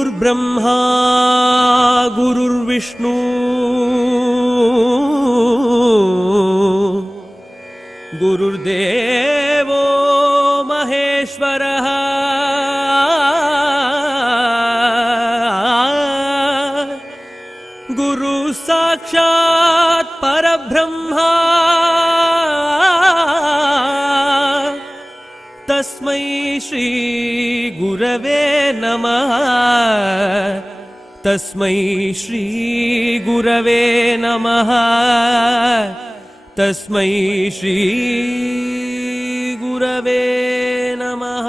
गुरुर्ब्रह्मा गुरुर्विष्णु गुरुर्देवो महेश्वरः गुरु साक्षात् परब्रह्मा तस्मै श्री गुरवे नमः तस्मै श्री गुरवे नमः तस्मै श्री गुरवे नमः।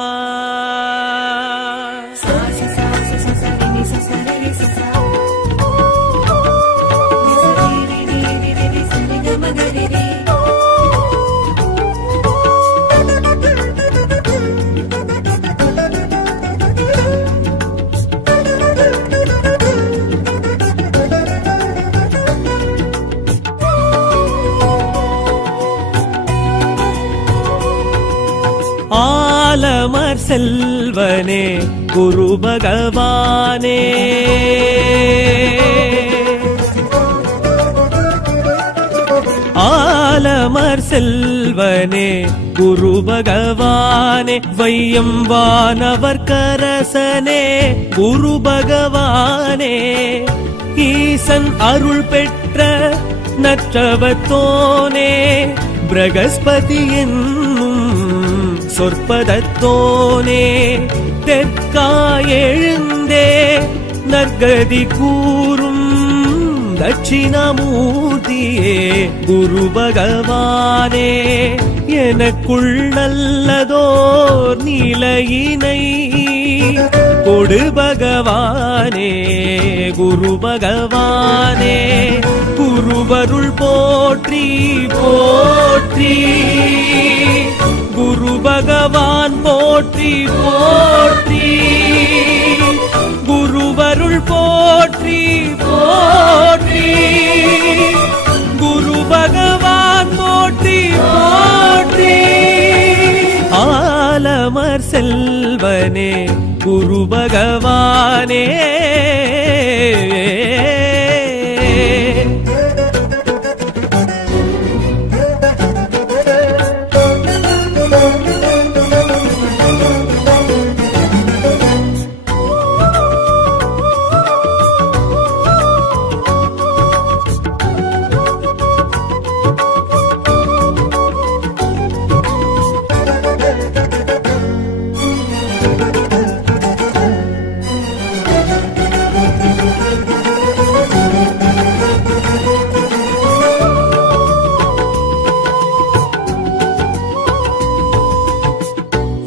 ஆலமர் செல்வனே குரு பகவானே ஆலமர் செல்வனே குரு பகவானே வையம் வானவர் கரசனே குரு பகவானே ஈசன் அருள் பெற்ற நற்றவத்தோனே பிரகஸ்பதி என்னும் சொற்பதத்தோனே தெற்காயெழுந்தே நற்கதி கூறும் தட்சிணாமூர்த்தியே குரு பகவானே எனக்குள் நல்லதோர் நிலையினை கொடு பகவானே குரு பகவானே குருவருள் போற்றி போற்றி குரு பகவான் போற்றி போற்றி குருவருள் போற்றி போற்றி குரு பகவான் போற்றி போற்றி ஆலமர் செல்வனே குரு பகவானே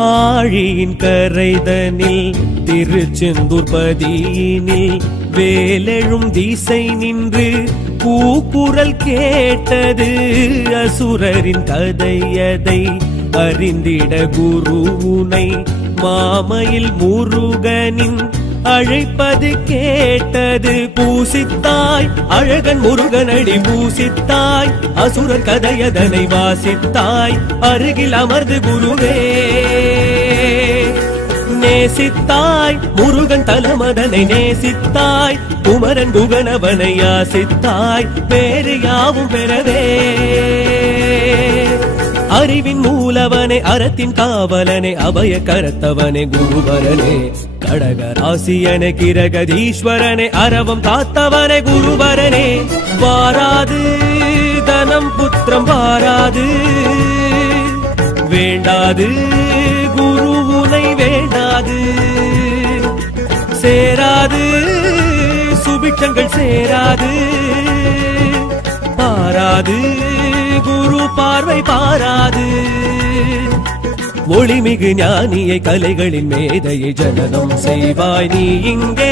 ஆழியின் கரைதனில் திருச்செந்தூர் பதியினில் வேலெழும் திசை நின்று கூக்குரல் கேட்டது அசுரரின் கதையதை அறிந்திட குருவுனை மாமையில் முருகனின் அழைப்பது கேட்டது பூசித்தாய் அழகன் முருகனடி பூசித்தாய் அசுரர் கதையதனை வாசித்தாய் அருகில் அமர்ந்து குருவே நேசித்தாய் முருகன் தலமதனை நேசித்தாய் குமரன் குகனவனை யாசித்தாய் வேறு யாவும் பெறவே அறிவின் மூலவனே அறத்தின் காவலனே அபய கரத்தவனே குருவரனே கடகராசியனே கிரகதீஸ்வரனே அரவம் காத்தவனே குருவரனே வாராது தனம் புத்திரம் வாராது வேண்டாது குருவுனை வேண்டாது சேராது சுபிட்சங்கள் சேராது பாராது குரு பார்வை பாராது ஒளிமிகு ஞானியை கலைகளின் மேதையை ஜனனம் செய்வாய் நீ இங்கே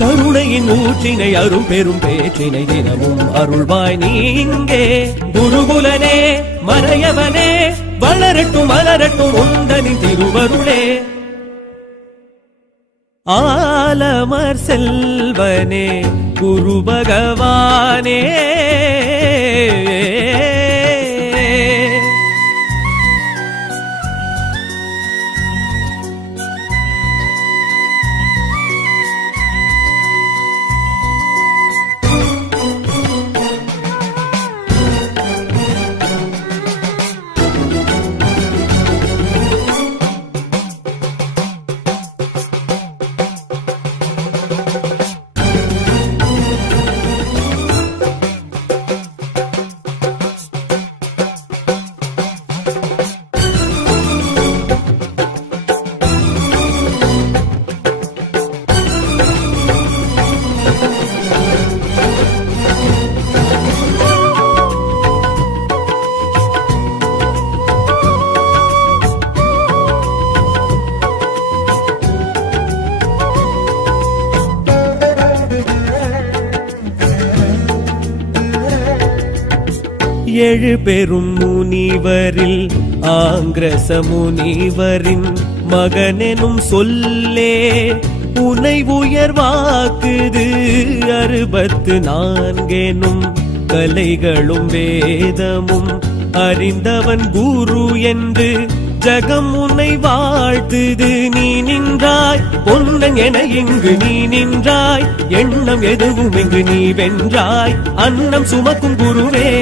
கருணையின் ஊற்றினை அரும் பெரும் பேற்றினை தினமும் அருள்வாய் நீ இங்கே குருகுலனே மறையவனே வளரட்டும் மலரட்டும் உந்தனின் திருவருளே ஆலமர் செல்வனே குரு பகவானே எழு பெரும் முனிவரில் ஆங்கிரச முனிவரின் மகனெனும் சொல்லே உனை உயர்வாக்குது 64 கலைகளும் வேதமும் அறிந்தவன் குரு என்று ஜகம் உன்னை வாழ்த்துது. நீ நின்றாய் பொன்னன் என இங்கு நீ நின்றாய், எண்ணம் எதுவும் இங்கு நீ வென்றாய். அன்னம் சுமக்கும் குருவே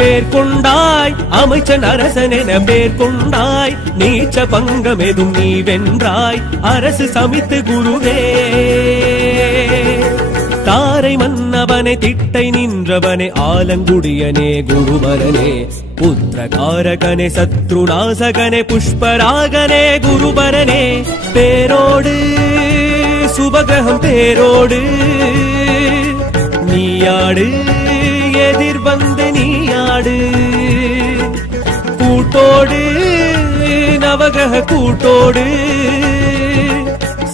பேர் கொண்டாய், அமைச்சன் அரசன் என பேர் கொண்டாய். நீச்ச பங்கம் எதும் நீ வென்றாய், அரசு சமித்து குருவே. தாரை மன்னவனே திட்டை நின்றவனே ஆலங்குடியனே குருபரனே, புத்திரகாரகனே சத்ருநாசகனே புஷ்பராகனே குருபரனே. பேரோடு சுபகிரகம் பேரோடு நீயாடு, எதிர் வந்து நீயாடு. கூட்டோடு நவகிரக கூட்டோடு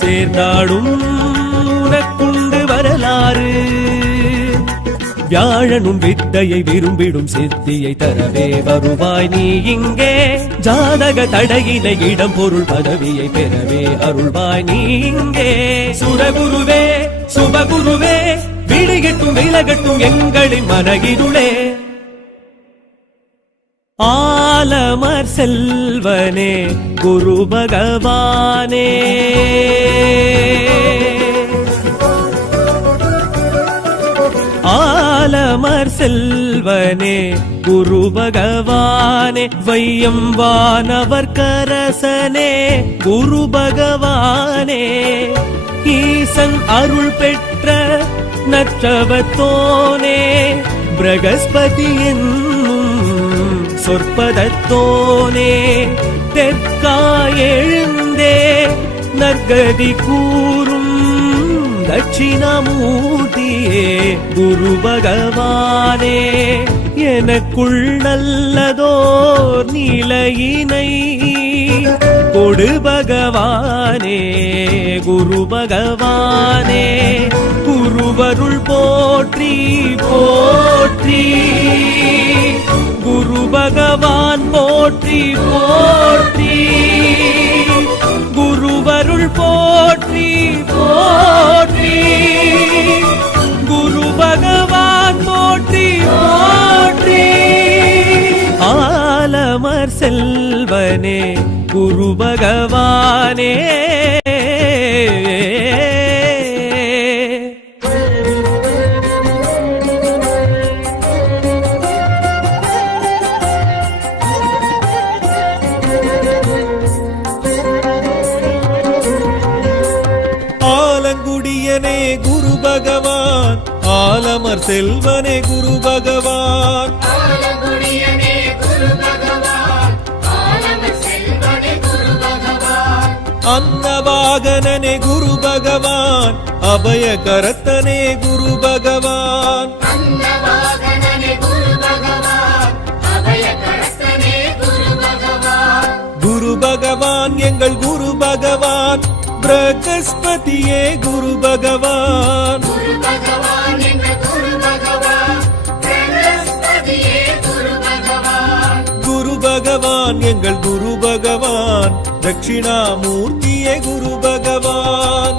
சேர்ந்தாடும் உனக்குண்டு வரலாறு. வியாழனும் வித்தையை விரும்பிடும் சித்தியை தரவே வருவாய் நீ இங்கே. ஜாதக தடையினை இடம் பொருள் பதவியை பெறவே அருள்வாய் நீ இங்கே. சுரகுருவே சுபகுருவே விடிகட்டும் விலகட்டும் எங்களின் மனகிருளே. ஆலமர் செல்வனே குரு பகவானே, ஆலமர் செல்வனே குரு பகவானே. வையம் வானவர் கரசனே குரு பகவானே. ஈசன் அருள் பெற்ற நற்றவத்தோனே, பிரகஸ்பதி என்னும் சொற்பதத்தோனே. தெற்காயெழுந்தே நற்கதி கூறும் தட்சிணாமூர்த்தியே குரு பகவானே. எனக்குள் நல்லதோர் நிலையினை கொடு பகவானே குரு பகவானே. குருவருள் போற்றி போற்றி, குரு பகவான் போற்றி போற்றி. குருவருள் போற்றி போற்றி, குரு பகவான் போற்றி போற்றி. ஆலமர் செல்வனே குரு பகவானே. ஆலங்குடியனே குரு பகவான், ஆலமர் செல்வனே குரு பகவான். ஆலங்குடியனே குரு பகவான், ஆலமர் செல்வனே குரு பகவான். அன்னவாகனனே குரு பகவான், அபயகரத்தனே குரு பகவான். அன்னவாகனனே குரு பகவான், அபயகரத்தனே குரு பகவான். குரு பகவான் எங்கள் குரு பகவான், பிரகஸ்பதியே குரு பகவான். குரு பகவான் எங்கள் குரு பகவான், பிரகஸ்பதியே குரு பகவான். குரு பகவான் எங்கள் குரு பகவான், தட்சிணாமூர்த்தியே குரு பகவான்.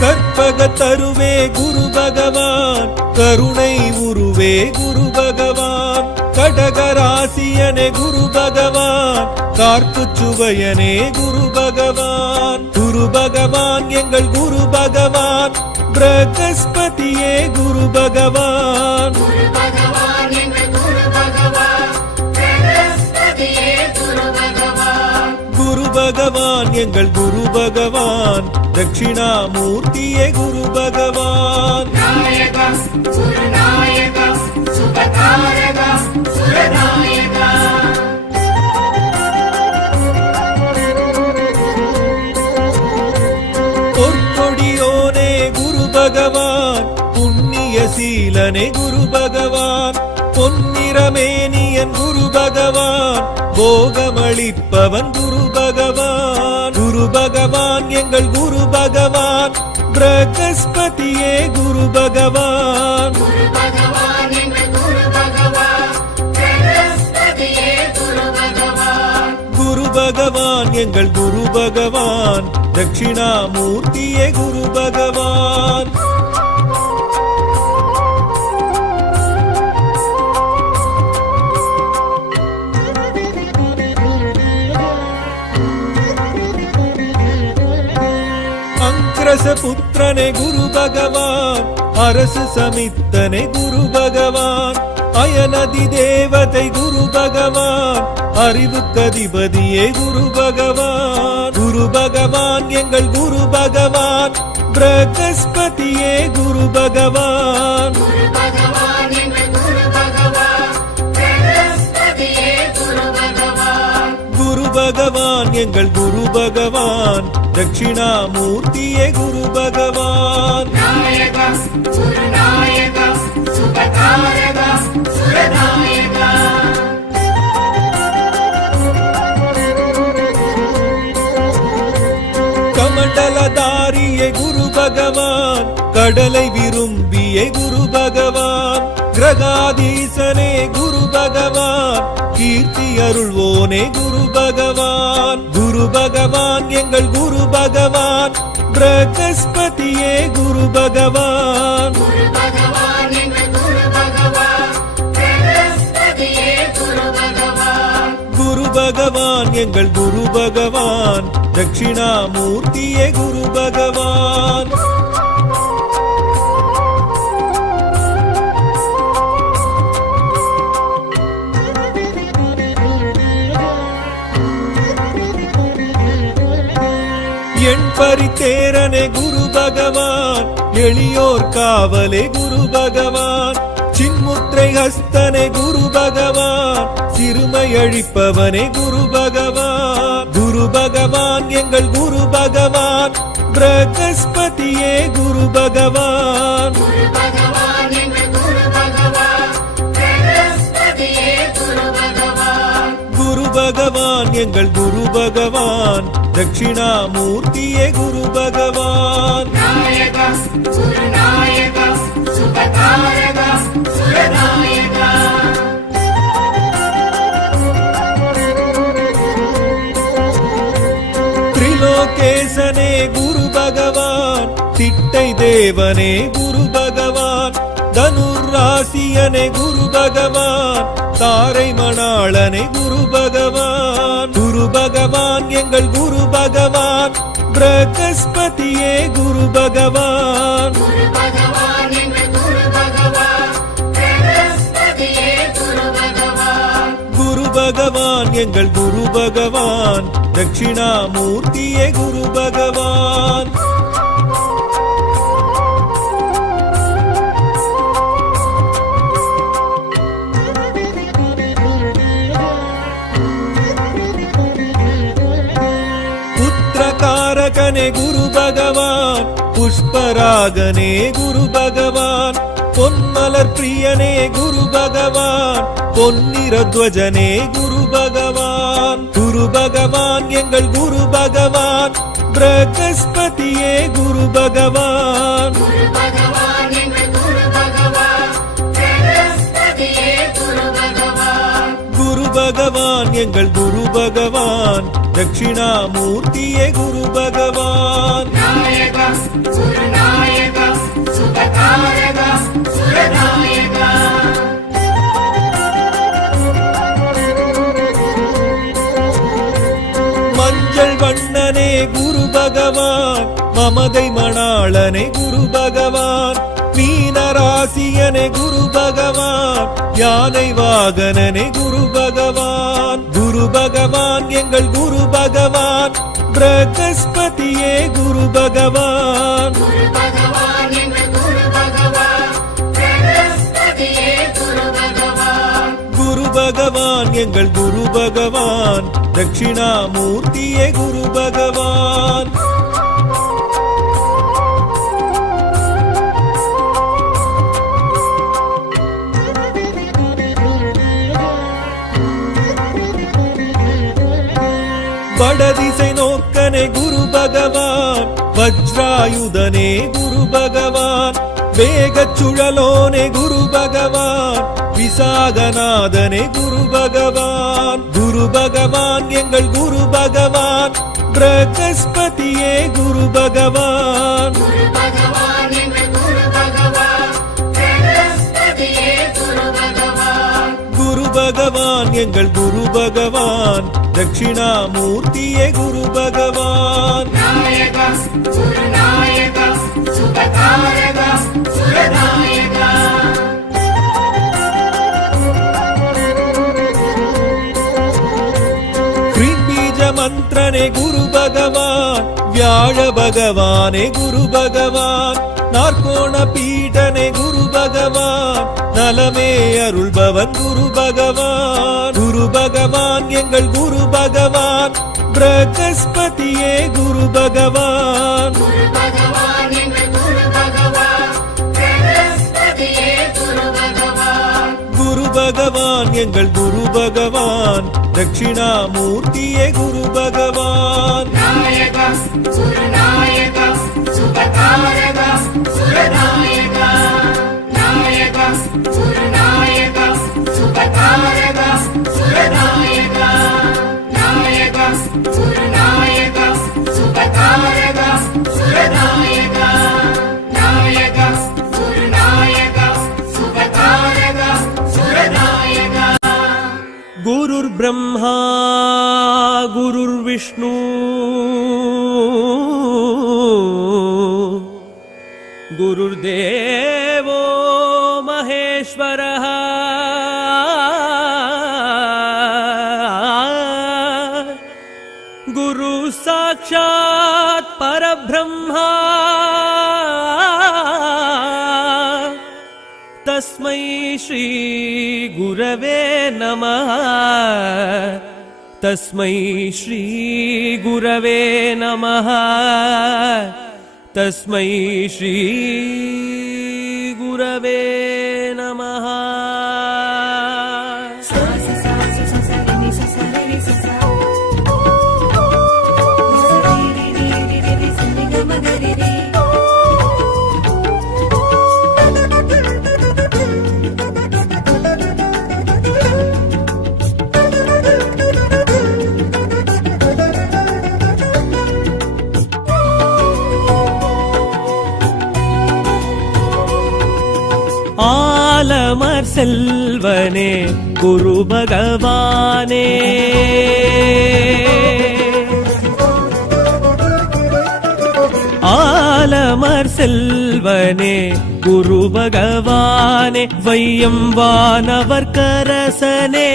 கற்பகத்தருவே குரு பகவான், கருணை உருவே குரு பகவான். கடகராசியனே குரு பகவான், கார்ப்புச்சுவையனே குரு பகவான். குரு பகவான் எங்கள் குரு பகவான், பிரகஸ்பதியே குரு பகவான். குரு பகவான் எங்கள் குரு பகவான், பிரகஸ்பதியே குரு பகவான். குரு பகவான் எங்கள் குரு பகவான், தட்சிணாமூர்த்தியே குரு பகவான். நாயகா சுரநாயகா சுபகாரகா சுரநாயகா. பொற்கொடியோனே குரு பகவான், புண்ணிய சீலனே குரு பகவான். பொன்னிறமேனிய ஆதித்யன் குரு பகவான், போகமளிப்பவன் குரு பகவான். குரு பகவான் எங்கள் குரு பகவான், பிரகஸ்பதியே குரு பகவான். குரு பகவான் எங்கள் குரு பகவான், பிரகஸ்பதியே குரு பகவான். குரு பகவான் எங்கள் குரு பகவான், தட்சிணாமூர்த்தியே குரு பகவான். புத்திரனே குரு பகவான், அரசு சமித்தனே குரு பகவான். அயனதி தேவதை குரு பகவான், அறிவுக்கதிபதியே குரு பகவான். குரு பகவான் எங்கள் குரு பகவான், பிரகஸ்பதியே குரு பகவான். குரு பகவான் எங்கள் குரு பகவான், பிரகஸ்பதியே குரு பகவான். குரு பகவான் எங்கள் குரு பகவான், தட்சிணாமூர்த்தியே குரு பகவான். நாயகா குருநாயகா சுபகாரகா சுரநாயகா. கமண்டலதாரியே குரு பகவான், கடலை விரும்பியே குரு பகவான். கிரகாதீசனே குரு பகவான், கீர்த்தி அருள்வோனே குரு பகவான். குரு பகவான் எங்கள் குரு பகவான், பிரகஸ்பதியே குரு பகவான். குரு பகவான் எங்கள் குரு பகவான், பிரகஸ்பதியே குரு பகவான். குரு பகவான் எங்கள் குரு பகவான், தட்சிணாமூர்த்தியே குரு பகவான். என் பரித்தேரனே குரு பகவான், எளியோர் காவலே குரு பகவான். சின்முத்திரை ஹஸ்தனே குரு பகவான், சிறுமை அழிப்பவனே குரு பகவான். குரு பகவான் எங்கள் குரு பகவான், பிரகஸ்பதியே குரு பகவான். குரு பகவான் எங்கள் குரு பகவான், பிரகஸ்பதியே குரு பகவான். குரு பகவான் எங்கள் குரு பகவான், தட்சிணாமூர்த்தியே குரு பகவான். நாயகா குருநாயகா சுபகாரகா சுரநாயகா. திரிலோகேசனே குரு பகவான், திட்டை தேவனே குரு பகவான். தனுராசியனே குரு பகவான், தாரை மணாளனே குரு பகவான். குரு பகவான் எங்கள் குரு பகவான், பிரகஸ்பதியே குரு பகவான். குரு பகவான் எங்கள் குரு பகவான், பிரகஸ்பதியே குரு பகவான். குரு பகவான் எங்கள் குரு பகவான், தட்சிணாமூர்த்தியே குரு பகவான். புத்திரகாரகனே குரு பகவான், புஷ்பராகனே குரு பகவான். பொன்மலர் பிரியனே குரு பகவான், பொன்னிறத்வஜனே குரு பகவான். குரு பகவான் எங்கள் குரு பகவான், பிரகஸ்பதியே குரு பகவான். குரு பகவான் எங்கள் குரு பகவான், பிரகஸ்பதியே குரு பகவான். குரு பகவான் எங்கள் குரு பகவான், தட்சிணாமூர்த்தியே குரு பகவான். நாயகா குருநாயகா சுபகாரகா சுரநாயகா. மஞ்சள் வண்ணனே குரு பகவான், மமதை மணாளனே குரு பகவான். மீனராசியனே குரு பகவான், யானை வாகனனே குரு பகவான். குரு பகவான் எங்கள் குரு பகவான், பிரகஸ்பதியே குரு பகவான். குரு பகவான் எங்கள் குரு பகவான், பிரகஸ்பதியே குரு பகவான். குரு பகவான் எங்கள் குரு பகவான், தட்சிணாமூர்த்தியே குரு பகவான். வடதிசை நோக்கனே குரு பகவான், வஜ்ராயுதனே குரு பகவான், வேகச் சுழலோனே குரு பகவான், விசாகநாதனே குரு பகவான். குரு பகவான் எங்கள் குரு பகவான், பிரகஸ்பதியே குரு பகவான். குரு பகவான் எங்கள் குரு பகவான், பிரகஸ்பதியே குரு பகவான். குரு பகவான் எங்கள் குரு பகவான், தட்சிணாமூர்த்தியே குரு பகவான். நாயக குருநாயக சுபகாரக சுரநாயக. பீஜ மந்திரனே குரு பகவான், வியாழ பகவானே குரு பகவான், நாற்கோண பீடனே குரு பகவான், நலமே அருள்பவன் குரு பகவான். குரு பகவான் எங்கள் குரு பகவான், பிரகஸ்பதியே குரு பகவான். குரு பகவான் எங்கள் குரு பகவான், பிரகஸ்பதியே குரு பகவான். குரு பகவான் எங்கள் குரு பகவான், தட்சிணாமூர்த்தியே குரு பகவான். நாயக குருநாயக சுபகாரக சுரநாயக. நாயக குருநாயக சுபகாரக சுரநாயக. நாயக குருநாயக சுபகாரக சுரநாயக. நாயக குருநாயக சுபகாரக சுரநாயக. குருர் பிரம்மா குருர் விஷ்ணு குருர் தேவோ மகேஸ்வரः. குரு சாட்சாத் பரபிரம்மா தஸ்மை ஸ்ரீ குரவே நமः. தஸ்மை ஸ்ரீ குரவே நமः. தஸ்மை ஸ்ரீ குரவே நமः. ஆலமர் செல்வனே குரு பகவானே. ஆலமர் செல்வனே குரு பகவானே, வையம் வானவர் கரசனே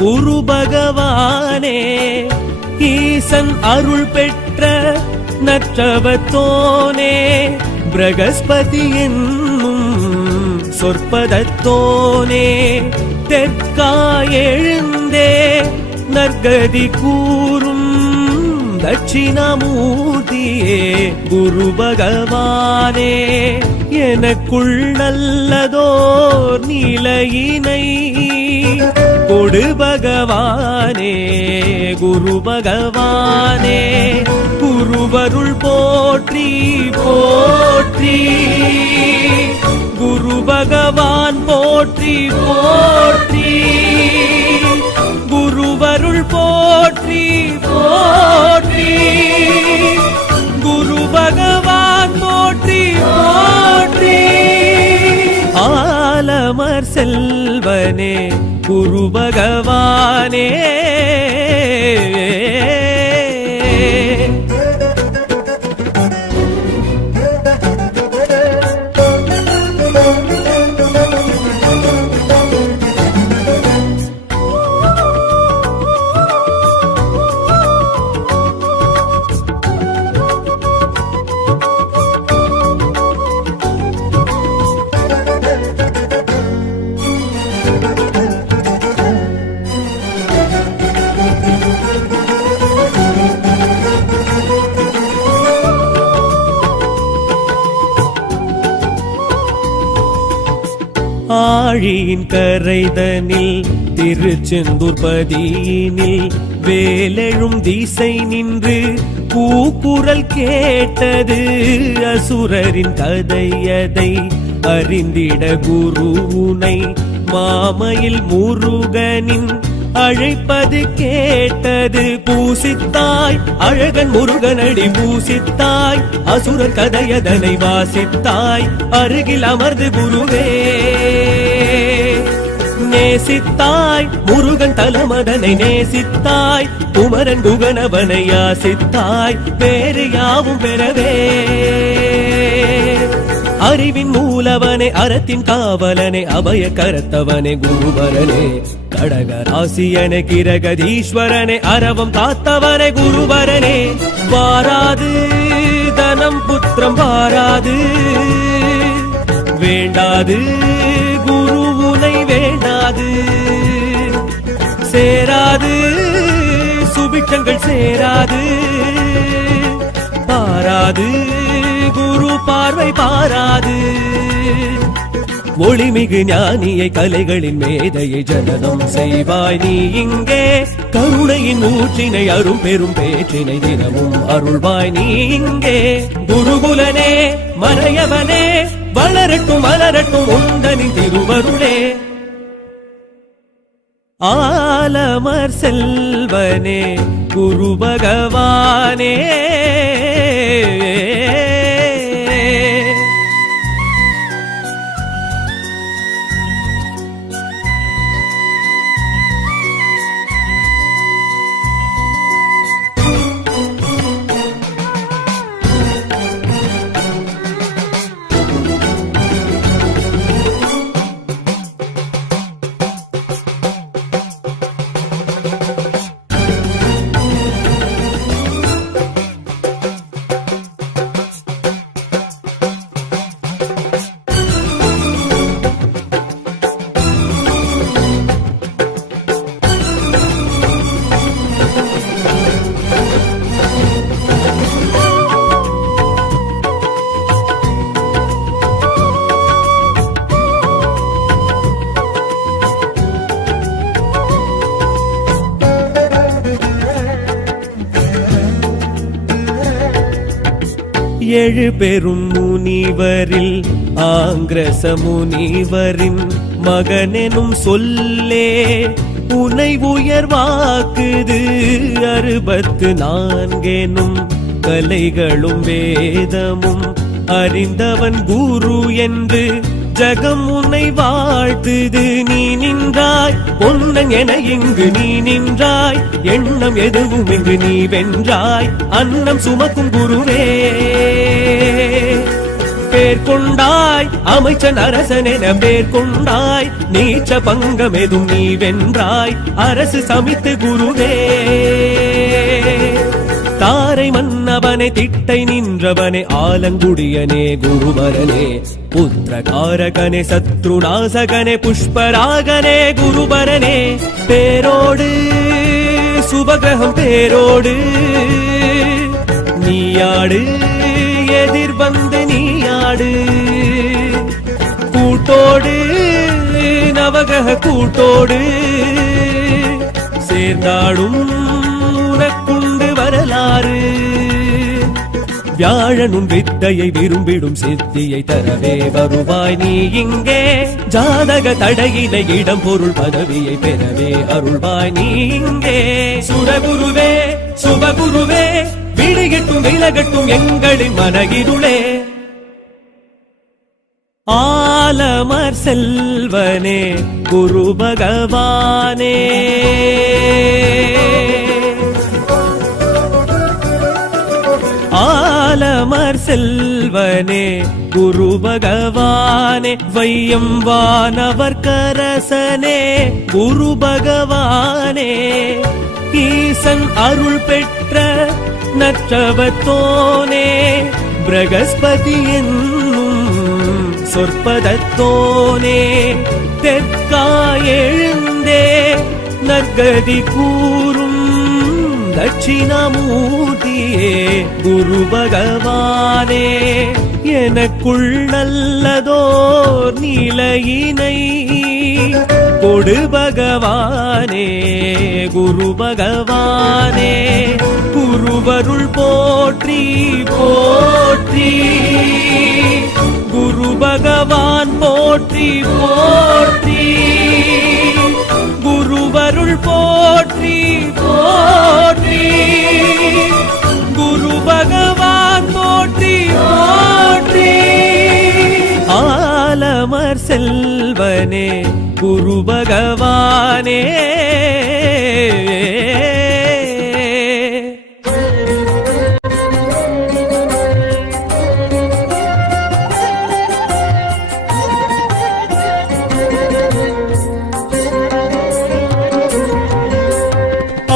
குரு பகவானே. ஈசன் அருள் பெற்ற நற்றவத்தோனே, பிரகஸ்பதி என்னும் சொற்பதத்தோனே. தெற்காயெழுந்தே நற்கதி கூறும் தட்சிணாமூர்த்தியே குரு பகவானே. எனக்குள் நல்லதோர் நிலையினை கொடு பகவானே குரு பகவானே. குருவருள் போற்றி போற்றி, குரு பகவான் போற்றி போற்றி. குருவருள் போற்றி போற்றி, குரு பகவான் போற்றி போற்றி. ஆலமர் செல்வனே குரு பகவானே. ஆழியின் கரைதனில் திருச்செந்தூர் பதியினில் வேலெழும் திசை நின்று கூக்குரல் கேட்டது அசுரரின் கதையதை அறிந்திட குரு உனை மாமையில் முருகனின் அழைப்பது கேட்டது பூசித்தாய் அழகன் முருகனடி பூசித்தாய் அசுரர் கதையதனை வாசித்தாய் அருகில் அமர்ந்து குருவே நேசித்தாய் முருகன் தலமதனை நேசித்தாய் குமரன் குகனவனை யாசித்தாய் வேறு யாவும் பெறவே அறிவின் மூலவனே அறத்தின் காவலனே அபய கரத்தவனே குருவரனே கடக ராசியனே கிரகதீஸ்வரனே அரவம் காத்தவனே குருவரனே வாராது தனம் புத்திரம் வாராது வேண்டாது குரு உனை வேண்டாது சேராது சுபிட்சங்கள் சேராது பாராது குரு பார்வை பாராது ஒளிமிகு ஞானியை கலைகளின் மேதையை ஜனனம் செய்வாய் நீ இங்கே கருணையின் ஊற்றினை அரும் பெரும் பேற்றினை தினமும் அருள்வாய் நீ இங்கே குருகுலனே மறையவனே வளரட்டும் மலரட்டும் உந்தனின் திருவருளே ஆலமர் செல்வனே குரு பகவானே ஏழு பெரும் முனிவரில் ஆங்கிரச முனிவரின் மகனெனும் சொல்லே உனை உயர்வாக்குது 64 கலைகளும் வேதமும் அறிந்தவன் குரு என்று ஜகம் உன்னை வாழ்த்துது நீ நின்றாய் பொன்னன் என இங்கு நீ நின்றாய் எண்ணம் எதுவும் இங்கு நீ வென்றாய் அன்னம் சுமக்கும் குருவே பேர் கொண்டாய் அமைச்சன் அரசன் என பேர் கொண்டாய் நீச்ச பங்கம் எதுவும் நீ வென்றாய் அரசு சமித்து குருவே தாரை மன்னவனே திட்டை நின்றவனே ஆலங்குடியனே குருவரனே புத்திரகாரகனே சத்ருநாசகனே புஷ்பராகனே குருவரனே பேரோடு சுபகிரகம் பேரோடு நீயாடு எதிர் வந்து நீயாடு கூட்டோடு நவகிரக கூட்டோடு சேர்ந்தாடும் உனக்குண்டு வரலாறு வியாழனும் வித்தையை விரும்பிடும் சித்தியை தரவே வருவாய் நீ இங்கே ஜாதக தடையினை இடம் பொருள் பதவியை பெறவே அருள்வாய் நீ இங்கே சுரகுருவே சுபகுருவே விடிகட்டும் விலகட்டும் எங்களின் மனகிருளே ஆலமர் செல்வனே குரு பகவானே ஆலமர் செல்வனே குரு பகவானே வையம் வானவர் கரசனே குரு பகவானே ஈசன் அருள் பெற்ற நற்றவத்தோனே பிரகஸ்பதி என்னும் சொற்பதத்தோனே தெற்காயெழுந்தே நற்கதி கூறும் தட்சிணாமூர்த்தியே குரு பகவானே எனக்குள் நல்லதோர் நிலையினை கொடு பகவானே குரு பகவானே குருவருள் போற்றி போற்றி குரு பகவான் போற்றி போற்றி குருவருள் போற்றி போற்றி குரு பகவான் போற்றி போற்றி ஆலமர் செல்வனே குரு பகவானே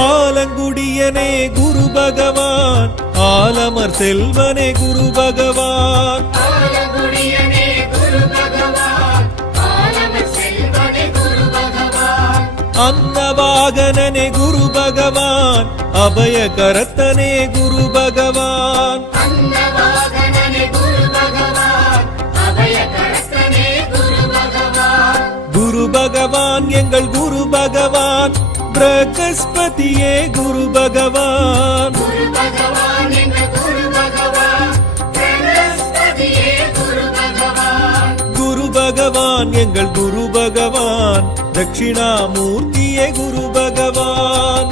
ஆலங்குடியனே குரு பகவான் ஆலமர் செல்வனே குரு பகவான் ஆலங்குடியனே குரு பகவான் ஆலமர் செல்வனே குரு பகவான் அன்னவாகனனே குரு பகவான் அபயகரத்தனே குரு பகவான் அன்னவாகனனே குரு பகவான் அபயகரத்தனே குரு பகவான் குரு பகவான் எங்கள் குரு பகவான் பிரகஸ்பதியே குரு பகவான் குரு பகவான் எங்கள் குரு பகவான் பிரகஸ்பதியே குரு பகவான் குரு பகவான் எங்கள் குரு பகவான் தட்சிணாமூர்த்தியே குரு பகவான்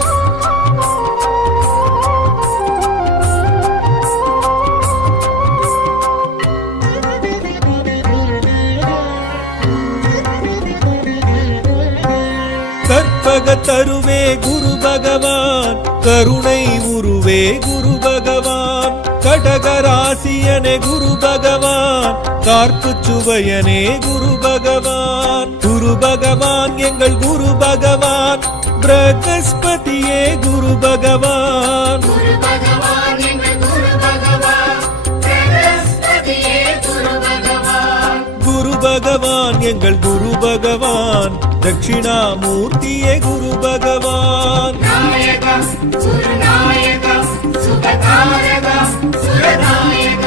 கற்பகத்தருவே குரு பகவான் கருணை உருவே குரு பகவான் கடகராசியனே குரு பகவான் கார்ப்பு சுவையனே குரு பகவான் குரு பகவான் எங்கள் குரு பகவான் பிரகஸ்பதியே குரு பகவான் குரு பகவான் எங்கள் குரு பகவான் பிரகஸ்பதியே குரு பகவான் குரு பகவான் எங்கள் குரு பகவான் தட்சிணாமூர்த்தியே குரு பகவான் நாயக சுரநாயக சுபகாரக சுரநாயக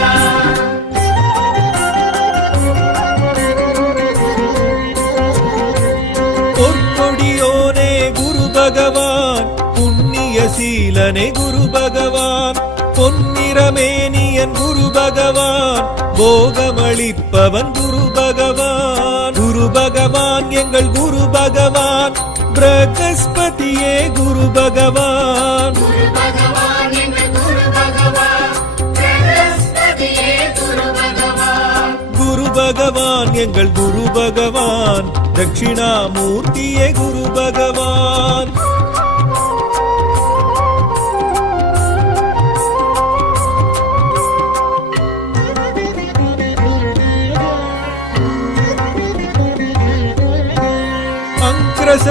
பொற்கொடியோனே குரு பகவான் புண்ணிய சீலனே குரு பகவான் பொன்னிறமேனியன் குரு பகவான் போகமளிப்பவன் குரு பகவான் குரு பகவான் எங்கள் குரு பகவான் பிரகஸ்பதியே குரு பகவான் குரு பகவான் எங்கள் குரு பகவான் பிரகஸ்பதியே குரு பகவான் குரு பகவான் எங்கள் குரு பகவான் தட்சிணாமூர்த்தியே குரு பகவான்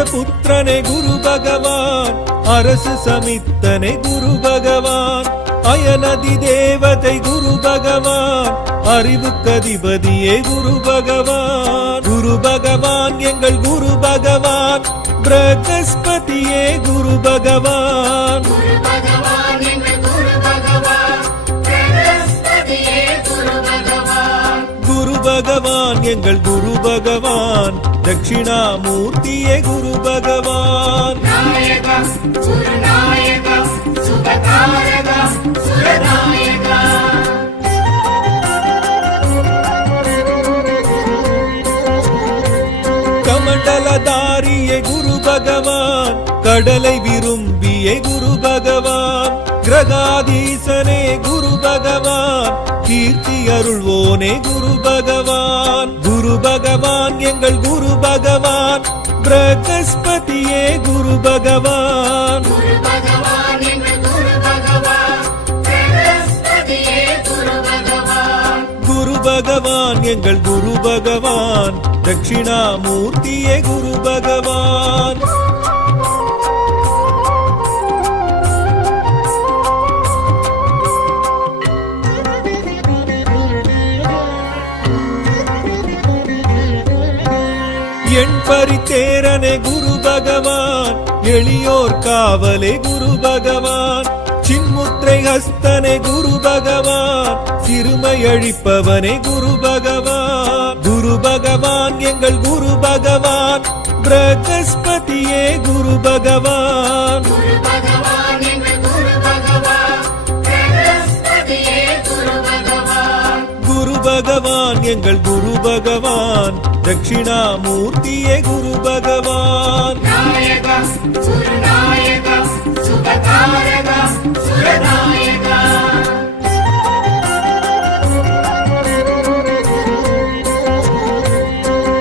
புத்திரனே குரு பகவான் அரசு சமித்தனே குரு பகவான் அயனதி தேவதை குரு பகவான் அறிவுக்கதிபதியே குரு பகவான் குரு பகவான் எங்கள் குரு பகவான் பிரகஸ்பதியே குரு பகவான் குரு பகவான் எங்கள் குரு பகவான் பிரகஸ்பதியே குரு பகவான் குரு பகவான் எங்கள் குரு பகவான் தட்சிணாமூர்த்தியே குரு பகவான் நாயக சுரநாயக சுபகாரக சுரநாயக கமண்டலதாரியே குரு பகவான் கடலை விரும்பியே குரு பகவான் கிரகாதீசனே குரு பகவான் கீர்த்தி அருள்வோனே குரு பகவான் குரு பகவான் எங்கள் குரு பகவான் பிரகஸ்பதியே குரு பகவான் குரு பகவான் எங்கள் குரு பகவான் பிரகஸ்பதியே குரு பகவான் குரு பகவான் எங்கள் குரு பகவான் தட்சிணாமூர்த்தியே குரு பகவான் என் பரித்தேரனே குரு பகவான் எளியோர் காவலே குரு பகவான் சின்முத்திரை ஹஸ்தனே குரு பகவான் சிறுமை அழிப்பவனே குரு பகவான் குரு பகவான் எங்கள் குரு பகவான் பிரகஸ்பதியே குரு பகவான் குரு பகவான் எங்கள் குரு பகவான் பிரகஸ்பதியே குரு பகவான் குரு பகவான் எங்கள் குரு பகவான் தட்சிணாமூர்த்தியே குரு பகவான் நாயக குருநாயக சுபகாரக சுரநாயக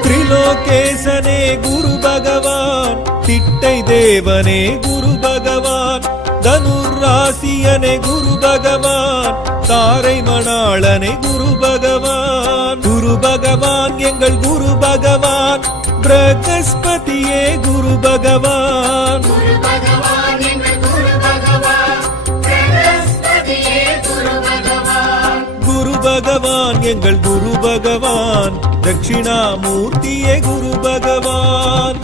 திரிலோகேசனே குரு பகவான் திட்டை தேவனே குரு பகவான் தனுராசியனே குரு பகவான் தாரை மணாளனே குரு பகவான் குரு பகவான் எங்கள் குரு பகவான் பிரகஸ்பதியே குரு பகவான் குரு பகவான் எங்கள் குரு பகவான் பிரகஸ்பதியே குரு பகவான் குரு பகவான் எங்கள் குரு பகவான் தட்சிணாமூர்த்தியே குரு பகவான்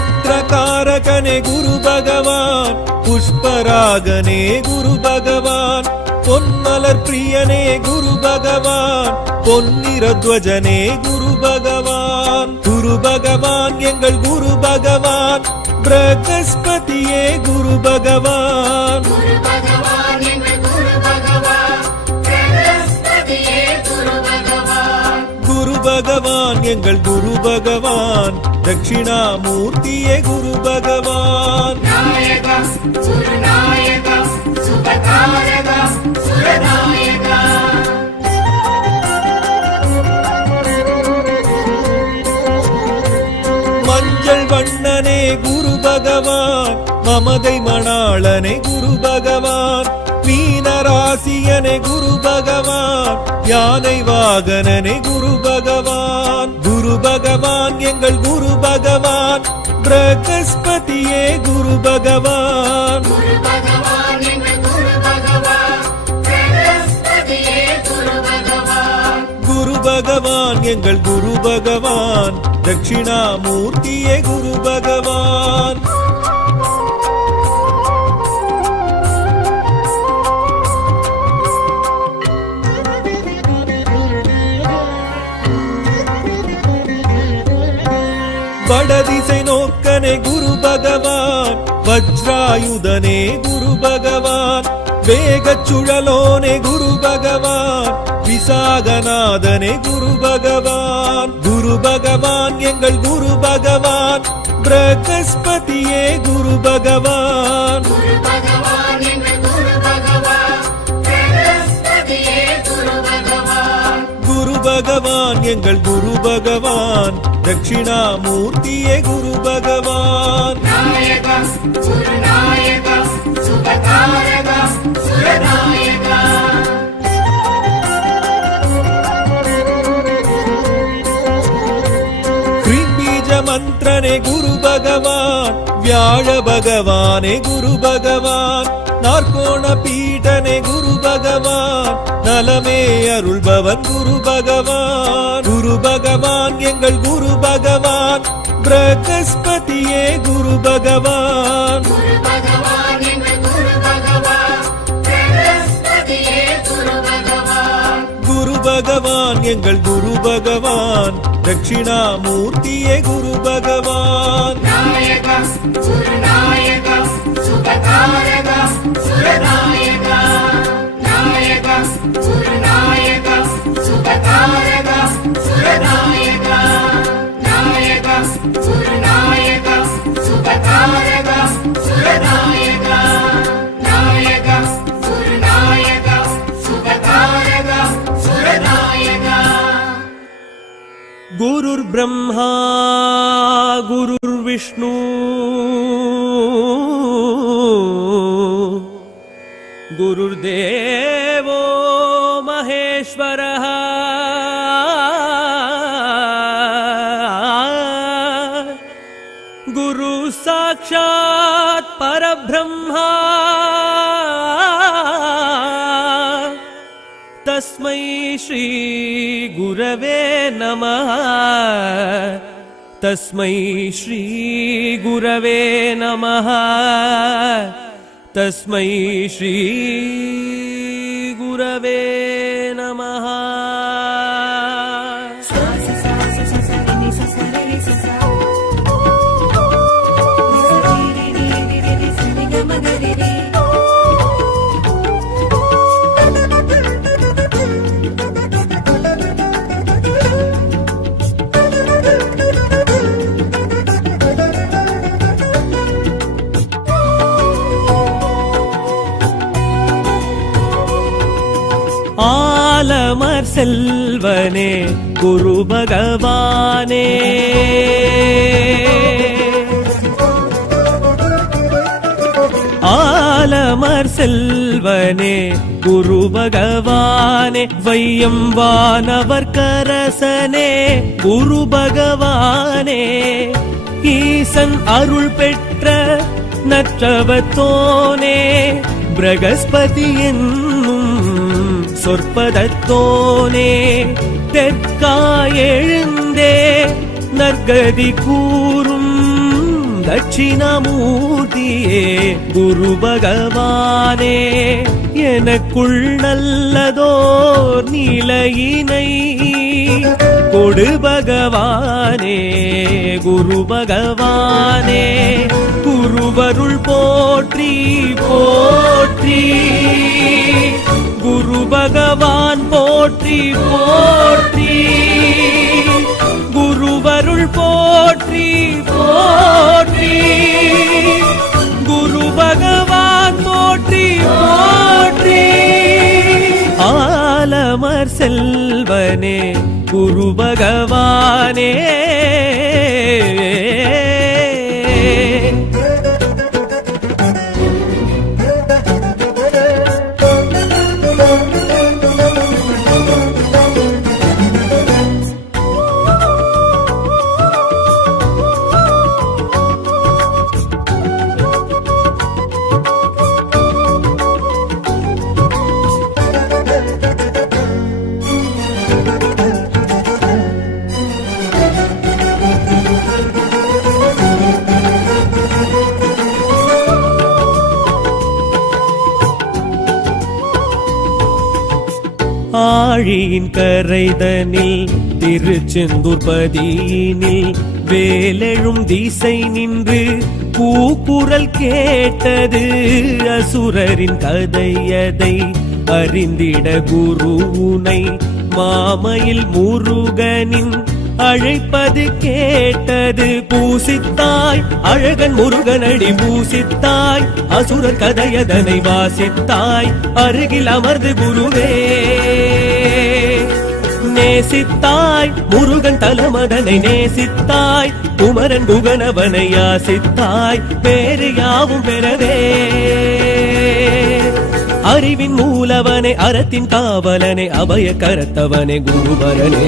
புத்திரகாரகனே குரு பகவான் புஷ்பராகனே குரு பகவான் பொன்மலர் பிரியனே குரு பகவான் பொன்னிறத்வஜனே குரு பகவான் குரு பகவான் எங்கள் குரு பகவான் பிரகஸ்பதியே குரு பகவான் குரு பகவான் எங்கள் குரு பகவான் பிரகஸ்பதியே குரு பகவான் குரு பகவான் எங்கள் குரு பகவான் தட்சிணாமூர்த்தியே குரு பகவான் நாயக குருநாயக சுபகாரக சுரநாயக மஞ்சள் வண்ணனே குரு பகவான் மமதை மணாளனே குரு பகவான் மீனராசியனே குரு பகவான் யானை வாகனனே குரு பகவான் குரு பகவான் எங்கள் குரு பகவான் பிரகஸ்பதியே குரு பகவான் குரு பகவான் எங்கள் குரு பகவான் பிரகஸ்பதியே குரு பகவான் குரு பகவான் எங்கள் குரு பகவான் தட்சிணாமூர்த்தியே குரு பகவான் வடதிசை நோக்கனே குரு பகவான் வஜ்ராயுதனே குரு பகவான் வேகச் சுழலோனே குரு பகவான் விசாகநாதனே குரு பகவான் குரு பகவான் எங்கள் குரு பகவான் பிரகஸ்பதியே குரு பகவான் குரு பகவான் எங்கள் குரு பகவான் பிரகஸ்பதியே குரு பகவான் குரு பகவான் எங்கள் குரு பகவான் தட்சிணாமூர்த்தியே குரு பகவான் நாயக குருநாயக சுபகாரக சுரநாயக கிரீம்பீஜ மந்திரனே குரு பகவான் வியாழ பகவானே குரு பகவான் நாற்கோண பீடனே குரு பகவான் நலமே அருள்பவன் குரு பகவான் குரு பகவான் எங்கள் குரு பகவான் பிரகஸ்பதியே குரு பகவான் குரு பகவான் எங்கள் குரு பகவான் பிரகஸ்பதியே குரு பகவான் குரு பகவான் எங்கள் குரு பகவான் தட்சிணாமூர்த்தியே குரு பகவான் நாயக குருநாயக சுபகாரக சுரநாயக நாயக குருநாயக சுபகாரக சுரநாயக நாயக குருநாயக சுபகாரக சுரநாயக நாயக குருநாயக சுபகாரக சுரநாயக गुरुर् ब्रह्मा गुरुर्विष्णु गुरुर्देवो महेश्वरः गुरु साक्षात् परब्रह्मा तस्मै श्री गुरवे नमः तस्मै श्री गुरवे नमः तस्मै श्री गुरवे नमः ஆலமர் செல்வனே குரு பகவானே ஆலமர் செல்வனே குரு பகவானே வையம் வானவர் கரசனே குரு பகவானே ஈசன் அருள் பெற்ற நற்றவத்தோனே பிரகஸ்பதி என்னும் சொற்பதத்தோனே தெற்காய் எழுந்தே நற்கதி கூறும் தட்சிணாமூர்த்தியே குரு பகவானே எனக்குள் நல்லதோர் நிலையினை கொடு பகவானே குரு பகவானே குருவருள் போற்றி போற்றி குரு பகவான் போற்றி போற்றி குருவருள் போற்றி போற்றி குரு பகவான் போற்றி போற்றி ஆலமர் செல்வனே குரு பகவானே ஆழியின் கரைதனில் திருச்செந்தூர் பதியினில் வேலெழும் திசை நின்று கூக்குரல் கேட்டது அசுரரின் கதையதை அறிந்திட குருவுனை மாமையில் முருகனின் அழைப்பது கேட்டது பூசித்தாய் அழகன் முருகனடி பூசித்தாய் அசுரர் கதையதனை வாசித்தாய் அருகில் அமர்ந்து குருவே நேசித்தாய் முருகன் தலமதனை நேசித்தாய் குமரன் குகனவனை யாசித்தாய் பேரு யாவும் பெறவே அறிவின் மூலவனே அறத்தின் காவலனே அபய கரத்தவனே குருவரனே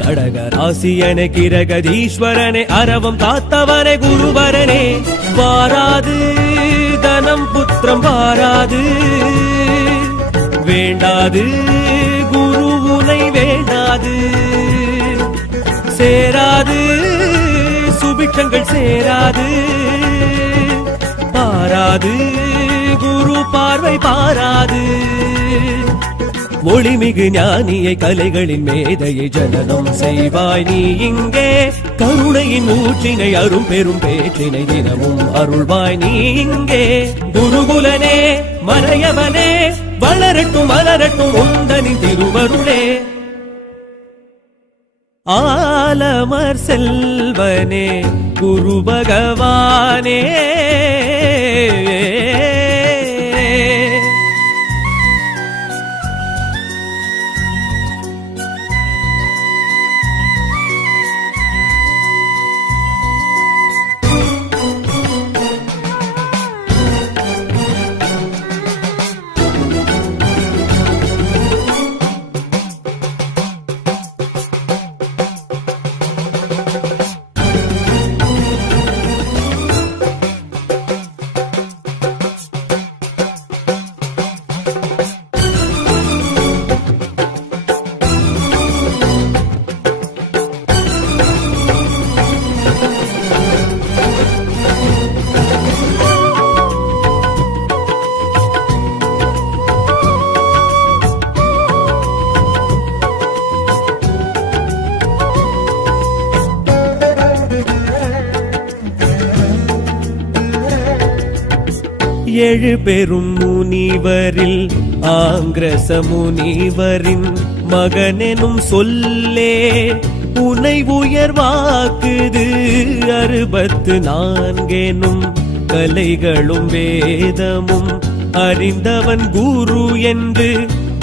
கடக ராசியனே கிரகதீஸ்வரனே அரவம் காத்தவனே குருவரனே வாராது தனம் புத்திரம் வாராது வேண்டாது குருவுனை வேண்டாது சேராது சுபிட்சங்கள் சேராது பாராது குரு பார்வை பாராது ஒளிமிகு ஞானியை கலைகளின் மேதையை ஜனனம் செய்வாய் நீ இங்கே கருணையின் ஊற்றினை அரும் பெரும் பேற்றினை தினமும் அருள்வாய் நீ இங்கே குருகுலனே மறையவனே வளரட்டும் வளரட்டும் உந்தனின் திருவருளே ஆலமர் செல்வனே குரு பகவானே எழு பெரும் முனிவரில் ஆங்கிரச முனிவரின் மகனெனும் சொல்லே உனை உயர்வாக்குது 64 கலைகளும் வேதமும் அறிந்தவன் குரு என்று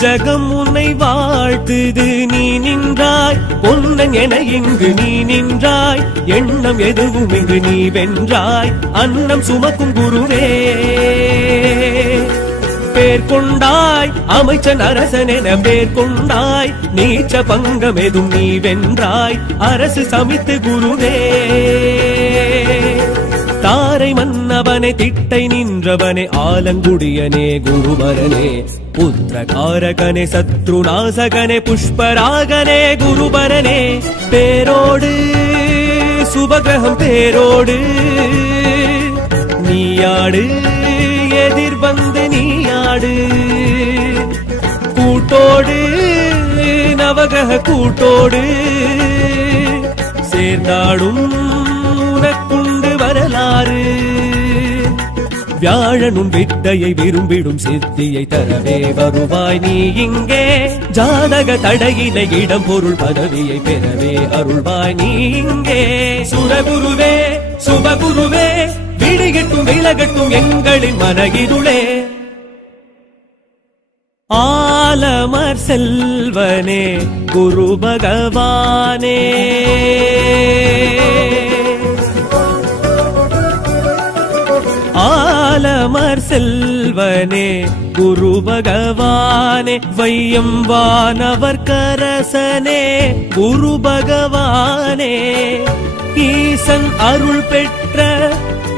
ஜகம் உன்னை வாழ்த்துது. நீ நின்றாய் பொன்னன் என இங்கு நீ நின்றாய், எண்ணம் எதுவும் இங்கு நீ வென்றாய், அன்னம் சுமக்கும் குருவே. பேர் கொண்டாய் அமைச்சன் அரசன் என பேர் கொண்டாய், நீச்ச பங்கம் எதும் நீ வென்றாய், அரசு சமித்து குருவே. தாரை மன்னவனே திட்டை நின்றவனே ஆலங்குடியனே குருபரனே, புத்திரகாரகனே சத்ருநாசகனே புஷ்பராகனே குருபரனே. பேரோடு சுபகிரகம் பேரோடு நீயாடு, எதிர் வந்து நீயாடு, கூட்டோடு நவகிரக கூட்டோடு சேர்ந்தாடும் உனக்குண்டு வரலாறு. வியாழனும் வித்தையை விரும்பிடும் சித்தியை தரவே வருவாய் நீ இங்கே, ஜாதக தடையினை இடம் பொருள் பதவியை பெறவே அருள்வாய் நீ இங்கே. சுரகுருவே சுபகுருவே விடிகட்டும் விலகட்டும் எங்களின் மனகிருளே. ஆலமர் செல்வனே குரு பகவானே, ஆலமர் செல்வனே குரு பகவானே, வையம் வானவர் கரசனே குரு பகவானே. ஈசன் அருள் பெற்ற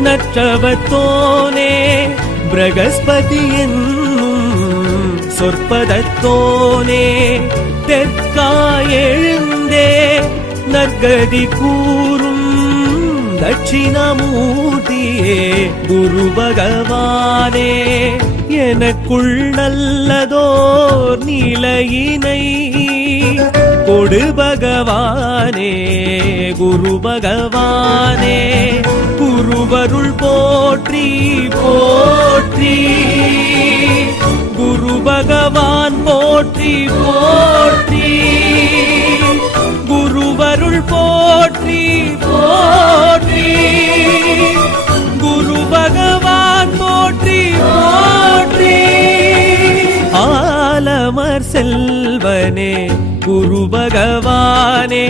நற்றவத்தோனே, பிரகஸ்பதி என்னும் சொற்பதத்தோனே, தெற்காய் எழுந்தே நற்கதி கூறும் தட்சிணாமூர்த்தியே குரு பகவானே. எனக்குள் நல்லதோர் நிலையினை கொடு பகவானே குரு பகவானே. குருவருள் போற்றி போற்றி, குரு பகவான் போற்றி போற்றி, குருவருள் போற்றி போற்றி, குரு பகவான் போற்றி போற்றி. ஆலமர் செல்வனே குரு பகவானே.